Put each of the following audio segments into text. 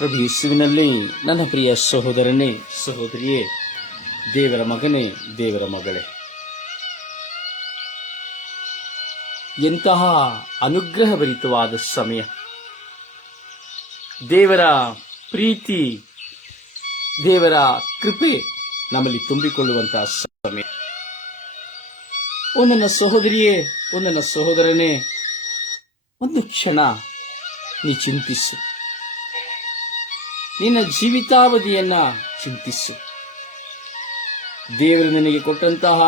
ಪ್ರಭು ಯೇಸುವಿನಲ್ಲಿ ನನ್ನ ಪ್ರಿಯ ಸಹೋದರನೇ, ಸಹೋದರಿಯೇ, ದೇವರ ಮಗನೇ, ದೇವರ ಮಗಳೇ, ಎಂತಹ ಅನುಗ್ರಹಭರಿತವಾದ ಸಮಯ. ದೇವರ ಪ್ರೀತಿ, ದೇವರ ಕೃಪೆ ನಮ್ಮಲ್ಲಿ ತುಂಬಿಕೊಳ್ಳುವಂತಹ ಸಮಯ. ಓ ನನ್ನ ಸಹೋದರಿಯೇ, ಓ ನನ್ನ ಸಹೋದರನೇ, ಒಂದು ಕ್ಷಣ ನೀ ಚಿಂತಿಸು. ನಿನ್ನ ಜೀವಿತಾವಧಿಯನ್ನ ಚಿಂತಿಸು. ದೇವರು ನಿನಗೆ ಕೊಟ್ಟಂತಹ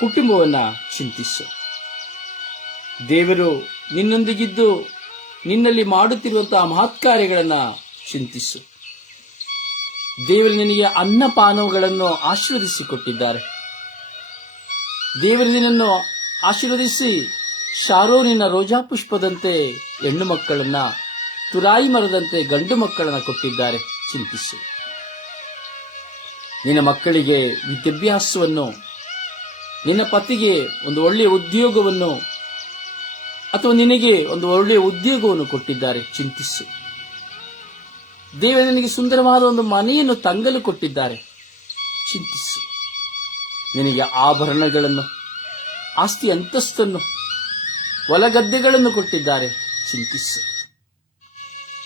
ಕುಟುಂಬವನ್ನ ಚಿಂತಿಸು. ದೇವರು ನಿನ್ನೊಂದಿಗಿದ್ದು ನಿನ್ನಲ್ಲಿ ಮಾಡುತ್ತಿರುವಂತಹ ಮಹತ್ಕಾರ್ಯಗಳನ್ನು ಚಿಂತಿಸು. ದೇವರು ನಿನಗೆ ಅನ್ನಪಾನಗಳನ್ನು ಆಶೀರ್ವದಿಸಿಕೊಟ್ಟಿದ್ದಾರೆ. ದೇವರು ನಿನ್ನನ್ನು ಆಶೀರ್ವದಿಸಿ ಶಾರೋನಿನ ರೋಜಾ ಪುಷ್ಪದಂತೆ ಹೆಣ್ಣು ಮಕ್ಕಳನ್ನ, ತುರಾಯಿ ಮರದಂತೆ ಗಂಡು ಮಕ್ಕಳನ್ನ ಕೊಟ್ಟಿದ್ದಾರೆ. ಚಿಂತಿಸು. ನಿನ್ನ ಮಕ್ಕಳಿಗೆ ವಿದ್ಯಾಭ್ಯಾಸವನ್ನು, ನಿನ್ನ ಪತಿಗೆ ಒಂದು ಒಳ್ಳೆಯ ಉದ್ಯೋಗವನ್ನು ಅಥವಾ ನಿನಗೆ ಒಂದು ಒಳ್ಳೆಯ ಉದ್ಯೋಗವನ್ನು ಕೊಟ್ಟಿದ್ದಾರೆ. ಚಿಂತಿಸು. ದೇವರು ನಿನಗೆ ಸುಂದರವಾದ ಒಂದು ಮನೆಯನ್ನು ತಂಗಲು ಕೊಟ್ಟಿದ್ದಾರೆ. ಚಿಂತಿಸು. ನಿನಗೆ ಆಭರಣಗಳನ್ನು, ಆಸ್ತಿ ಅಂತಸ್ತನ್ನು, ಹೊಲಗದ್ದೆಗಳನ್ನು ಕೊಟ್ಟಿದ್ದಾರೆ. ಚಿಂತಿಸು.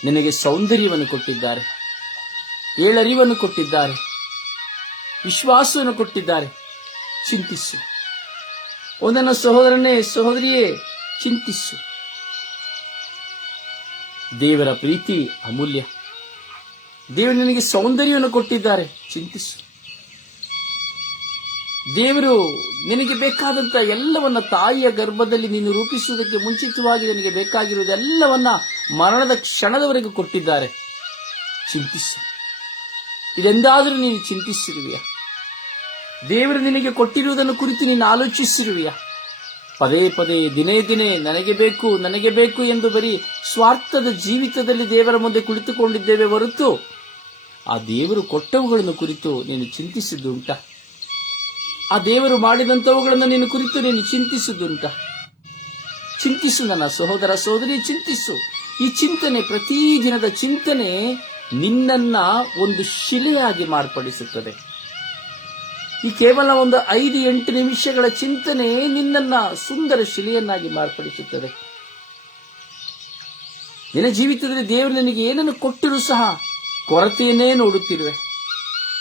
ನಿನಗೆ ಸೌಂದರ್ಯವನ್ನು ಕೊಟ್ಟಿದ್ದಾರೆ, ಏಳರಿವನ್ನು ಕೊಟ್ಟಿದ್ದಾರೆ, ವಿಶ್ವಾಸವನ್ನು ಕೊಟ್ಟಿದ್ದಾರೆ. ಚಿಂತಿಸು. ಒಂದನ್ನ ಸಹೋದರನೇ, ಸಹೋದರಿಯೇ, ಚಿಂತಿಸು. ದೇವರ ಪ್ರೀತಿ ಅಮೂಲ್ಯ. ದೇವರು ನಿನಗೆ ಸೌಂದರ್ಯವನ್ನು ಕೊಟ್ಟಿದ್ದಾರೆ. ಚಿಂತಿಸು. ದೇವರು ನಿನಗೆ ಬೇಕಾದಂತ ಎಲ್ಲವನ್ನ ತಾಯಿಯ ಗರ್ಭದಲ್ಲಿ ನೀನು ರೂಪಿಸುವುದಕ್ಕೆ ಮುಂಚಿತವಾಗಿ ನಿನಗೆ ಬೇಕಾಗಿರುವುದೆಲ್ಲವನ್ನ ಮರಣದ ಕ್ಷಣದವರೆಗೂ ಕೊಟ್ಟಿದ್ದಾರೆ. ಚಿಂತಿಸು. ಇದೆಂದಾದರೂ ನೀನು ಚಿಂತಿಸಿರುವೆಯಾ? ದೇವರು ನಿನಗೆ ಕೊಟ್ಟಿರುವುದನ್ನು ಕುರಿತು ನೀನು ಆಲೋಚಿಸಿರುವೆಯಾ? ಪದೇ ಪದೇ ದಿನೇ ದಿನೇ ನನಗೆ ಬೇಕು, ನನಗೆ ಬೇಕು ಎಂದು ಬರೀ ಸ್ವಾರ್ಥದ ಜೀವಿತದಲ್ಲಿ ದೇವರ ಮುಂದೆ ಕುಳಿತುಕೊಂಡಿದ್ದೇವೆ ಹೊರತು ಆ ದೇವರು ಕೊಟ್ಟವುಗಳನ್ನು ಕುರಿತು ನೀನು ಚಿಂತಿಸಿದ್ದುಂಟ? ಆ ದೇವರು ಮಾಡಿದಂಥವುಗಳನ್ನು ನಿನ್ನ ಕುರಿತು ನೀನು ಚಿಂತಿಸುವುದುಂಟ? ಚಿಂತಿಸು ನನ್ನ ಸಹೋದರ, ಸಹೋದರಿ, ಚಿಂತಿಸು. ಈ ಚಿಂತನೆ, ಪ್ರತಿದಿನದ ಚಿಂತನೆ ನಿನ್ನನ್ನ ಒಂದು ಶಿಲೆಯಾಗಿ ಮಾರ್ಪಡಿಸುತ್ತದೆ. ಈ ಕೇವಲ ಒಂದು 5-8 ನಿಮಿಷಗಳ ಚಿಂತನೆ ನಿನ್ನನ್ನ ಸುಂದರ ಶಿಲೆಯನ್ನಾಗಿ ಮಾರ್ಪಡಿಸುತ್ತದೆ. ನಿನ್ನ ಜೀವಿತದಲ್ಲಿ ದೇವರು ನಿನಗೆ ಏನನ್ನು ಕೊಟ್ಟರೂ ಸಹ ಕೊರತೆಯನ್ನೇ ನೋಡುತ್ತಿರುವೆ.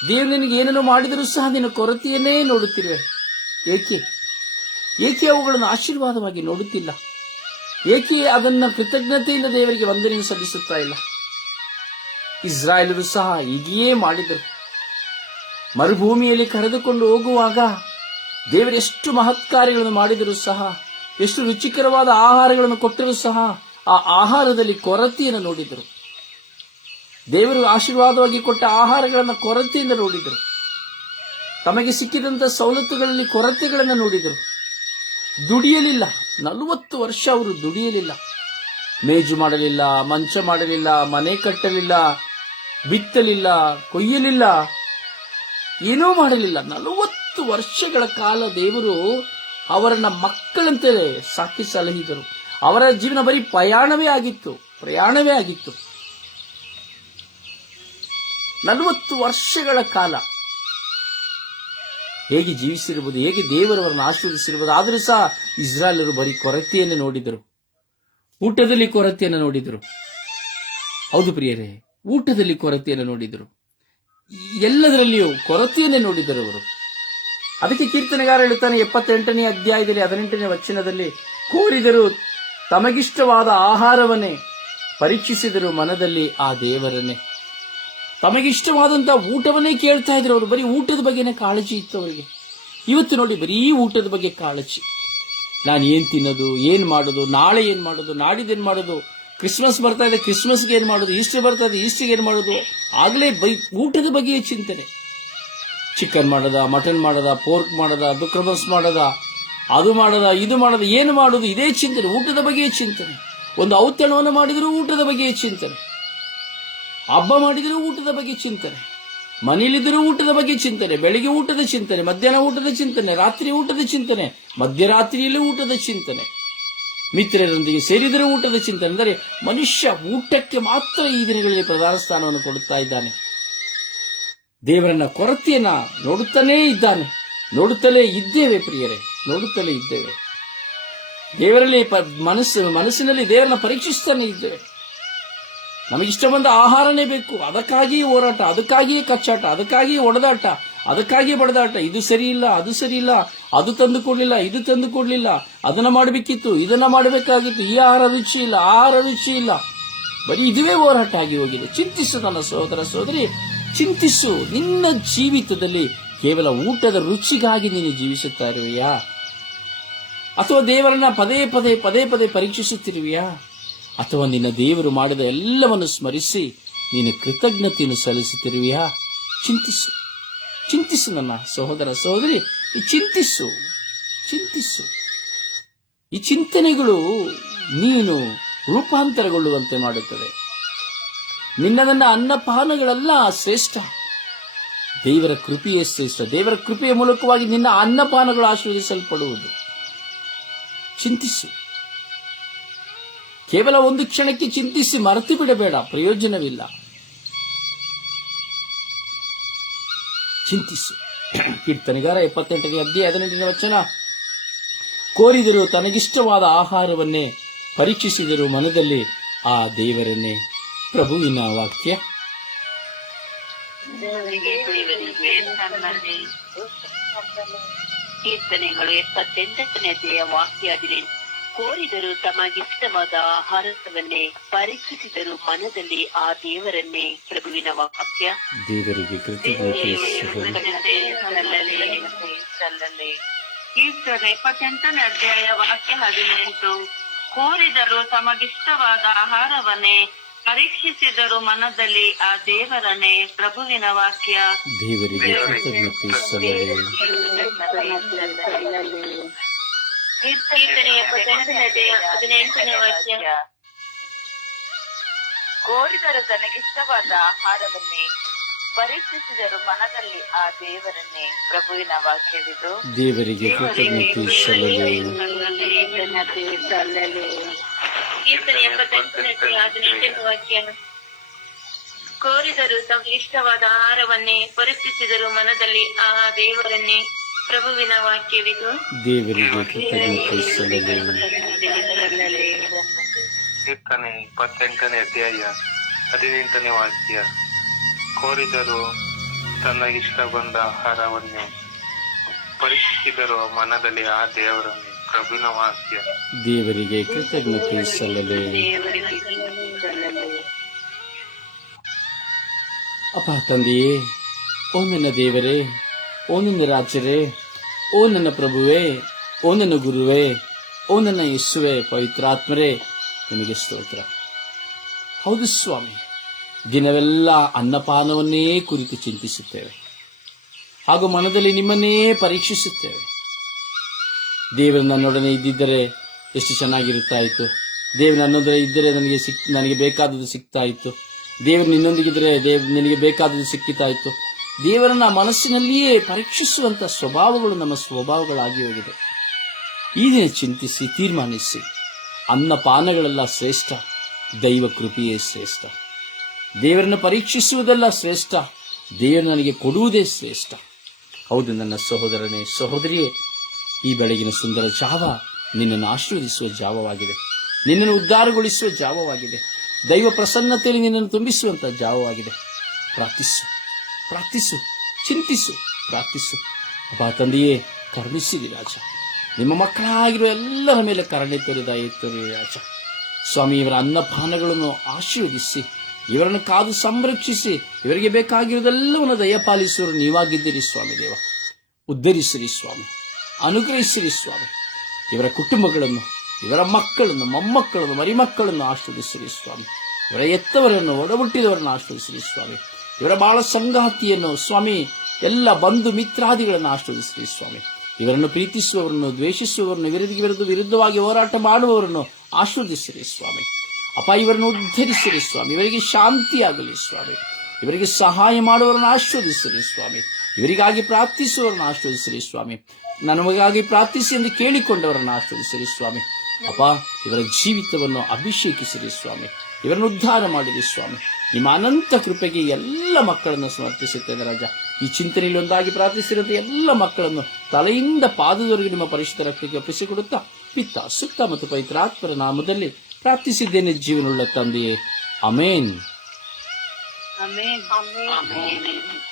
ದೇವರು ನಿನಗೆ ಏನನ್ನು ಮಾಡಿದರೂ ಸಹ ನಿನ್ನ ಕೊರತೆಯನ್ನೇ ನೋಡುತ್ತಿರುವೆ. ಏಕೆ ಅವುಗಳನ್ನು ಆಶೀರ್ವಾದವಾಗಿ ನೋಡುತ್ತಿಲ್ಲ? ಏಕೆ ಅದನ್ನ ಕೃತಜ್ಞತೆಯಿಂದ ದೇವರಿಗೆ ವಂದನೆಯನ್ನು ಸಲ್ಲಿಸುತ್ತಾ ಇಲ್ಲ? ಇಸ್ರಾಯೇಲರು ಸಹ ಹೀಗೆಯೇ ಮಾಡಿದರು. ಮರುಭೂಮಿಯಲ್ಲಿ ಕರೆದುಕೊಂಡು ಹೋಗುವಾಗ ದೇವರು ಎಷ್ಟು ಮಹತ್ಕಾರ್ಯಗಳನ್ನು ಮಾಡಿದರೂ ಸಹ, ಎಷ್ಟು ರುಚಿಕರವಾದ ಆಹಾರಗಳನ್ನು ಕೊಟ್ಟರೂ ಸಹ ಆ ಆಹಾರದಲ್ಲಿ ಕೊರತೆಯನ್ನು ನೋಡಿದರು. ದೇವರು ಆಶೀರ್ವಾದವಾಗಿ ಕೊಟ್ಟ ಆಹಾರಗಳನ್ನು ಕೊರತೆಯಿಂದ ನೋಡಿದರು. ತಮಗೆ ಸಿಕ್ಕಿದಂಥ ಸವಲತ್ತುಗಳಲ್ಲಿ ಕೊರತೆಗಳನ್ನು ನೋಡಿದರು. ದುಡಿಯಲಿಲ್ಲ. 40 ವರ್ಷ ಅವರು ದುಡಿಯಲಿಲ್ಲ. ಮೇಜು ಮಾಡಲಿಲ್ಲ, ಮಂಚ ಮಾಡಲಿಲ್ಲ, ಮನೆ ಕಟ್ಟಲಿಲ್ಲ, ಬಿತ್ತಲಿಲ್ಲ, ಕೊಯ್ಯಲಿಲ್ಲ, ಏನೂ ಮಾಡಲಿಲ್ಲ. 40 ವರ್ಷಗಳ ಕಾಲ ದೇವರು ಅವರನ್ನ ಮಕ್ಕಳಂತೆ ಸಾಕಿ ಸಲಹಿದರು. ಅವರ ಜೀವನ ಬರೀ ಪ್ರಯಾಣವೇ ಆಗಿತ್ತು. 40 ವರ್ಷಗಳ ಕಾಲ ಹೇಗೆ ಜೀವಿಸಿರಬಹುದು, ಹೇಗೆ ದೇವರವರನ್ನು ಆಶೀರ್ವದಿಸಿರಬಹುದು. ಆದರೂ ಸಹ ಇಸ್ರಾಯೇಲರು ಬರೀ ಕೊರತೆಯನ್ನು ನೋಡಿದರು. ಊಟದಲ್ಲಿ ಕೊರತೆಯನ್ನು ನೋಡಿದರು. ಹೌದು ಪ್ರಿಯರೇ, ಊಟದಲ್ಲಿ ಕೊರತೆಯನ್ನು ನೋಡಿದರು. ಎಲ್ಲದರಲ್ಲಿಯೂ ಕೊರತೆಯನ್ನೇ ನೋಡಿದರು ಅವರು. ಅದಕ್ಕೆ ಕೀರ್ತನೆಗಾರ ಹೇಳುತ್ತಾನೆ 78ನೇ ಅಧ್ಯಾಯದಲ್ಲಿ 18ನೇ ವಚನದಲ್ಲಿ, ಕೋರಿದರು ತಮಗಿಷ್ಟವಾದ ಆಹಾರವನ್ನೇ, ಪರೀಕ್ಷಿಸಿದರು ಮನದಲ್ಲಿ ಆ ದೇವರನ್ನೇ. ತಮಗಿಷ್ಟವಾದಂತಹ ಊಟವನ್ನೇ ಕೇಳ್ತಾ ಇದ್ರು ಅವರು. ಬರೀ ಊಟದ ಬಗ್ಗೆನೇ ಕಾಳಜಿ ಇತ್ತು ಅವರಿಗೆ. ಇವತ್ತು ನೋಡಿ, ಬರೀ ಊಟದ ಬಗ್ಗೆ ಕಾಳಜಿ. ನಾನು ಏನ್ ತಿನ್ನೋದು, ಏನ್ ಮಾಡೋದು, ನಾಳೆ ಏನ್ ಮಾಡೋದು, ನಾಡಿದ್ದೇನ್ ಮಾಡೋದು, ಕ್ರಿಸ್ಮಸ್ ಬರ್ತಾ ಇದೆ, ಕ್ರಿಸ್ಮಸ್ಗೆ ಏನ್ ಮಾಡೋದು, ಈಸ್ಟರ್ ಬರ್ತಾ ಇದೆ, ಈಸ್ಟರ್ಗೆ ಏನ್ ಮಾಡೋದು, ಆಗಲೇ ಊಟದ ಬಗ್ಗೆಯೇ ಚಿಂತನೆ. ಚಿಕನ್ ಮಾಡದ, ಮಟನ್ ಮಾಡದ, ಪೋರ್ಕ್ ಮಾಡದ, ದುಕ್ರಮಸ್ ಮಾಡದ, ಅದು ಮಾಡದ, ಇದು ಮಾಡದ, ಏನು ಮಾಡೋದು, ಇದೇ ಚಿಂತನೆ. ಊಟದ ಬಗ್ಗೆಯೇ ಚಿಂತನೆ. ಒಂದು ಔತಣವನ್ನು ಮಾಡಿದರೂ ಊಟದ ಬಗ್ಗೆಯೇ ಚಿಂತನೆ. ಹಬ್ಬ ಮಾಡಿದರೂ ಊಟದ ಬಗ್ಗೆ ಚಿಂತನೆ. ಮನೆಯಲ್ಲಿದ್ದರೂ ಊಟದ ಬಗ್ಗೆ ಚಿಂತನೆ. ಬೆಳಿಗ್ಗೆ ಊಟದ ಚಿಂತನೆ, ಮಧ್ಯಾಹ್ನ ಊಟದ ಚಿಂತನೆ, ರಾತ್ರಿ ಊಟದ ಚಿಂತನೆ, ಮಧ್ಯರಾತ್ರಿಯಲ್ಲೂ ಊಟದ ಚಿಂತನೆ. ಮಿತ್ರರೊಂದಿಗೆ ಸೇರಿದರೆ ಊಟದ ಚಿಂತನೆ. ಅಂದರೆ ಮನುಷ್ಯ ಊಟಕ್ಕೆ ಮಾತ್ರ ಈ ದಿನಗಳಲ್ಲಿ ಪ್ರಧಾನ ಸ್ಥಾನವನ್ನು ಕೊಡುತ್ತಾ ಇದ್ದಾನೆ. ದೇವರನ್ನ ಕೊರತೆಯನ್ನ ನೋಡುತ್ತಾನೇ ಇದ್ದಾನೆ. ನೋಡುತ್ತಲೇ ಇದ್ದೇವೆ ಪ್ರಿಯರೇ, ನೋಡುತ್ತಲೇ ಇದ್ದೇವೆ. ದೇವರಲ್ಲಿ ಮನಸ್ಸಿನಲ್ಲಿ ದೇವರನ್ನ ಪರೀಕ್ಷಿಸ್ತಾನೆ ಇದ್ದೇವೆ. ನಮಗಿಷ್ಟ ಬಂದ ಆಹಾರನೇ ಬೇಕು, ಅದಕ್ಕಾಗಿಯೇ ಹೋರಾಟ, ಅದಕ್ಕಾಗಿಯೇ ಕಚ್ಚಾಟ, ಅದಕ್ಕಾಗಿಯೇ ಒಡೆದಾಟ, ಅದಕ್ಕಾಗಿಯೇ ಬಡದಾಟ. ಇದು ಸರಿ ಇಲ್ಲ, ಅದು ಸರಿ ಇಲ್ಲ, ಅದು ತಂದು ಕೊಡ್ಲಿಲ್ಲ, ಇದು ತಂದು ಕೊಡ್ಲಿಲ್ಲ, ಅದನ್ನ ಮಾಡಬೇಕಿತ್ತು, ಇದನ್ನ ಮಾಡಬೇಕಾಗಿತ್ತು, ಈ ಆಹಾರ ರುಚಿ ಇಲ್ಲ, ಆಹಾರ ರುಚಿ ಇಲ್ಲ. ಬರೀ ಇದುವೇ ಹೋರಾಟ ಆಗಿ ಹೋಗಿದೆ. ಚಿಂತಿಸು ನನ್ನ ಸಹೋದರ ಸಹೋದರಿ, ಚಿಂತಿಸು. ನಿನ್ನ ಜೀವಿತದಲ್ಲಿ ಕೇವಲ ಊಟದ ರುಚಿಗಾಗಿ ನೀನು ಜೀವಿಸುತ್ತಾ ಇರುವೆಯಾ, ಅಥವಾ ದೇವರನ್ನ ಪದೇ ಪದೇ ಪದೇ ಪದೇ ಪರೀಕ್ಷಿಸುತ್ತಿರುವೆಯಾ, ಅಥವಾ ನಿನ್ನ ದೇವರು ಮಾಡಿದ ಎಲ್ಲವನ್ನು ಸ್ಮರಿಸಿ ನೀನು ಕೃತಜ್ಞತೆಯನ್ನು ಸಲ್ಲಿಸುತ್ತಿರುವೆಯಾ? ಚಿಂತಿಸು, ಚಿಂತಿಸು ನನ್ನ ಸಹೋದರ ಸಹೋದರಿ, ಚಿಂತಿಸು, ಚಿಂತಿಸು. ಈ ಚಿಂತನೆಗಳು ನೀನು ರೂಪಾಂತರಗೊಳ್ಳುವಂತೆ ಮಾಡುತ್ತದೆ. ನನ್ನ ಅನ್ನಪಾನಗಳೆಲ್ಲ ಶ್ರೇಷ್ಠ, ದೇವರ ಕೃಪೆಯೇ ಶ್ರೇಷ್ಠ. ದೇವರ ಕೃಪೆಯ ಮೂಲಕವಾಗಿ ನಿನ್ನ ಅನ್ನಪಾನಗಳು ಆಶೀರ್ವದಿಸಲ್ಪಡುವುದು. ಚಿಂತಿಸು. ಕೇವಲ ಒಂದು ಕ್ಷಣಕ್ಕೆ ಚಿಂತಿಸಿ ಮರೆತು ಬಿಡಬೇಡ, ಪ್ರಯೋಜನವಿಲ್ಲ. ಚಿಂತಿಸು. ಕೀರ್ತನೆಗಾರ 78ನೇ ಅಧ್ಯಾಯ 18ನೇ ವಚನ, ಕೋರಿದರು ತನಗಿಷ್ಟವಾದ ಆಹಾರವನ್ನೇ, ಪರೀಕ್ಷಿಸಿದರು ಮನದಲ್ಲಿ ಆ ದೇವರನ್ನೇ. ಪ್ರಭುವಿನ ವಾಕ್ಯ. ಕೀರ್ತನೆಗಳು 78ನೇ ಅಧ್ಯಾಯ ವಾಕ್ಯ 18. ಕೋರಿದರು ತಮಗಿಷ್ಟವಾದ ಆಹಾರವನ್ನೇ, ಪರೀಕ್ಷಿಸಿದರು ಮನದಲ್ಲಿ ಆ ದೇವರನ್ನೇ. ಪ್ರಭುವಿನ ವಾಕ್ಯ. ದೇವರಿಗೆ ಕೃತಜ್ಞತೆ ಸಲ್ಲಲಿ. ಕೀರ್ತನೆ 78ನೇ ಅಧ್ಯಾಯ ವಾಕ್ಯ 18. ಕೋರಿದರು ತಮಗಿಷ್ಟವಾದ ಆಹಾರವನ್ನೇ, ಪರೀಕ್ಷಿಸಿದರು ಮನದಲ್ಲಿ ಆ ದೇವರನ್ನೇ. ಪ್ರಭುವಿನ ವಾಕ್ಯ. ದೇವರಿಗೆ ಕೃತಜ್ಞತೆ ಸಲ್ಲಲಿ. ಕೀರ್ತನೆ 78ನೇ ಅಧ್ಯಾಯ 18ನೇ ವಾಕ್ಯ. ಕೋರಿದರು ತನಗಿಷ್ಟವಾದ ಆಹಾರವನ್ನೇ, ಪರೀಕ್ಷಿಸಿದರು ಮನದಲ್ಲಿ ಆ ದೇವರನ್ನೇ. ಪ್ರಭುವಿನ ವಾಕ್ಯವಿದು. ದೇವರಿಗೆ ಕೃತಜ್ಞತೆ ಸಲ್ಲಲಿ. ಕೀರ್ತನೆ 78ನೇ ಅಧ್ಯಾಯ 18ನೇ ವಾಕ್ಯ. ಕೋರಿದರು ತಮಗಿಷ್ಟವಾದ ಆಹಾರವನ್ನೇ, ಪರೀಕ್ಷಿಸಿದರು ಮನದಲ್ಲಿ ಆ ದೇವರನ್ನೇ. ಪ್ರಭುವಿನ ವಾಕ್ಯವಿದು. ದೇವರಿಗೆ ಕೃತಜ್ಞತೆ ಸಲ್ಲಲಿ. ಕೀರ್ತನೆ 78ನೇ ಅಧ್ಯಾಯ 18ನೇ ವಾಕ್ಯ. ಕೋರಿದರು ತನಗಿಷ್ಟ ಬಂದ ಆಹಾರವನ್ನೇ, ಪರೀಕ್ಷಿಸಿದರು ಮನದಲ್ಲಿ ಆ ದೇವರನ್ನೇ. ಪ್ರಭುವಿನ ವಾಕ್ಯ. ದೇವರಿಗೆ ಕೃತಜ್ಞತೆ ಸಲ್ಲಲಿ. ಅಪ್ಪ ತಂದೆಯೇ, ಓ ನನ್ನ ದೇವರೇ, ಓ ನನ್ನ ರಾಜರೇ, ಓ ನನ್ನ ಪ್ರಭುವೇ, ಓ ನನ್ನ ಗುರುವೇ, ಓ ನನ್ನ ಯೇಸುವೇ, ಪವಿತ್ರಾತ್ಮರೇ, ನಿಮಗೆ ಸ್ತೋತ್ರ. ಹೌದು ಸ್ವಾಮಿ, ದಿನವೆಲ್ಲ ಅನ್ನಪಾನವನ್ನೇ ಕುರಿತು ಚಿಂತಿಸುತ್ತೇವೆ, ಹಾಗೂ ಮನದಲ್ಲಿ ನಿಮ್ಮನ್ನೇ ಪರೀಕ್ಷಿಸುತ್ತೇವೆ. ದೇವರು ನನ್ನೊಡನೆ ಇದ್ದಿದ್ದರೆ ಎಷ್ಟು ಚೆನ್ನಾಗಿರುತ್ತಾ ಇತ್ತು. ದೇವರು ನನ್ನೊಂದಿಗೆ ಇದ್ದರೆ ನನಗೆ ಬೇಕಾದದ್ದು ಸಿಗ್ತಾ ಇತ್ತು. ದೇವರು ನಿನ್ನೊಂದಿಗಿದ್ರೆ ನಿನಗೆ ಬೇಕಾದದ್ದು ಸಿಕ್ಕಿತಾ ಇತ್ತು. ದೇವರನ್ನ ಮನಸ್ಸಿನಲ್ಲಿಯೇ ಪರೀಕ್ಷಿಸುವಂತ ಸ್ವಭಾವಗಳು ನಮ್ಮ ಸ್ವಭಾವಗಳಾಗಿ ಹೋಗಿದೆ. ಈ ದಿನ ಚಿಂತಿಸಿ ತೀರ್ಮಾನಿಸಿ, ಅನ್ನಪಾನಗಳೆಲ್ಲ ಶ್ರೇಷ್ಠ, ದೈವ ಕೃಪೆಯೇ ಶ್ರೇಷ್ಠ. ದೇವರನ್ನು ಪರೀಕ್ಷಿಸುವುದೆಲ್ಲ ಶ್ರೇಷ್ಠ, ದೇವರು ನನಗೆ ಕೊಡುವುದೇ ಶ್ರೇಷ್ಠ. ಹೌದು ನನ್ನ ಸಹೋದರನೇ, ಸಹೋದರಿಯೇ, ಈ ಬೆಳಗಿನ ಸುಂದರ ಜಾವ ನಿನ್ನನ್ನು ಆಶೀರ್ವದಿಸುವ ಜಾವವಾಗಿದೆ, ನಿನ್ನನ್ನು ಉದ್ಧಾರಗೊಳಿಸುವ ಜಾವವಾಗಿದೆ, ದೈವ ಪ್ರಸನ್ನತೆಯಲ್ಲಿ ನಿನ್ನನ್ನು ತುಂಬಿಸುವಂತಹ ಜಾವವಾಗಿದೆ. ಪ್ರಾರ್ಥಿಸು, ಪ್ರಾರ್ಥಿಸು, ಚಿಂತಿಸು, ಪ್ರಾರ್ಥಿಸು. ಅಪ್ಪ ತಂದೆಯೇ, ಕರುಣಿಸಿರಿ ರಾಜ. ನಿಮ್ಮ ಮಕ್ಕಳಾಗಿರುವ ಎಲ್ಲರ ಮೇಲೆ ಕರುಣೆ ತೋರಿ ರಾಜ. ಸ್ವಾಮಿ, ಇವರ ಅನ್ನಪಾನಗಳನ್ನು ಆಶೀರ್ವದಿಸಿ, ಇವರನ್ನು ಕಾದು ಸಂರಕ್ಷಿಸಿ, ಇವರಿಗೆ ಬೇಕಾಗಿರುವುದೆಲ್ಲವನ್ನು ದಯಪಾಲಿಸುವರು ನೀವಾಗಿದ್ದೀರಿ ಸ್ವಾಮಿ ದೇವ. ಉದ್ಧರಿಸಿರಿ ಸ್ವಾಮಿ, ಅನುಗ್ರಹಿಸಿರಿ ಸ್ವಾಮಿ. ಇವರ ಕುಟುಂಬಗಳನ್ನು, ಇವರ ಮಕ್ಕಳನ್ನು, ಮೊಮ್ಮಕ್ಕಳನ್ನು, ಮರಿಮಕ್ಕಳನ್ನು ಆಶೀರ್ವದಿಸಿರಿ ಸ್ವಾಮಿ. ಇವರ ಎತ್ತವರನ್ನು, ಒಡಹುಟ್ಟಿದವರನ್ನು ಆಶೀರ್ವದಿಸಿರಿ ಸ್ವಾಮಿ. ಇವರ ಬಾಳ ಸಂಗಾತಿಯನ್ನು ಸ್ವಾಮಿ, ಎಲ್ಲ ಬಂಧು ಮಿತ್ರಾದಿಗಳನ್ನು ಆಶೀರ್ವದಿಸಿರಿ ಸ್ವಾಮಿ. ಇವರನ್ನು ಪ್ರೀತಿಸುವವರನ್ನು, ದ್ವೇಷಿಸುವವರನ್ನು, ವಿರುದ್ಧವಾಗಿ ಹೋರಾಟ ಮಾಡುವವರನ್ನು ಆಶೀರ್ವದಿಸಿರಿ ಸ್ವಾಮಿ. ಅಪ್ಪ, ಇವರನ್ನು ಉದ್ಧರಿಸಿರಿ ಸ್ವಾಮಿ. ಇವರಿಗೆ ಶಾಂತಿಯಾಗಲಿ ಸ್ವಾಮಿ. ಇವರಿಗೆ ಸಹಾಯ ಮಾಡುವವರನ್ನು ಆಶೀರ್ವದಿಸಿರಿ ಸ್ವಾಮಿ. ಇವರಿಗಾಗಿ ಪ್ರಾರ್ಥಿಸುವವರನ್ನು ಆಶೀರ್ವದಿಸಿರಿ ಸ್ವಾಮಿ. ನಮಗಾಗಿ ಪ್ರಾರ್ಥಿಸಿ ಎಂದು ಕೇಳಿಕೊಂಡವರನ್ನು ಆಶೀರ್ವದಿಸಿರಿ ಸ್ವಾಮಿ. ಅಪ್ಪ, ಇವರ ಜೀವಿತವನ್ನು ಅಭಿಷೇಕಿಸಿರಿ ಸ್ವಾಮಿ, ಇವರನ್ನು ಉದ್ಧಾರ ಮಾಡಿರಿ ಸ್ವಾಮಿ. ನಿಮ್ಮ ಅನಂತ ಕೃಪೆಗೆ ಎಲ್ಲ ಮಕ್ಕಳನ್ನು ಸಮರ್ಪಿಸುತ್ತೇನೆ ರಾಜ. ಈ ಚಿಂತನೆಯಲ್ಲಿ ಒಂದಾಗಿ ಪ್ರಾರ್ಥಿಸಿರುವಂತಹ ಎಲ್ಲ ಮಕ್ಕಳನ್ನು ತಲೆಯಿಂದ ಪಾದದವರೆಗೆ ನಿಮ್ಮ ಪರಿಶುದ್ಧ ರಕ್ತಕ್ಕೆ ಒಪ್ಪಿಸಿಕೊಡುತ್ತಾ ಪಿತ್ತ, ಸುತ್ತ ಮತ್ತು ಪವಿತ್ರಾತ್ಮರ ನಾಮದಲ್ಲಿ ಪ್ರಾರ್ಥಿಸಿದ್ದೇನೆ ಜೀವನವುಳ್ಳ ತಂದೆಯೇ, ಆಮೇನ್. ಆಮೆನ್.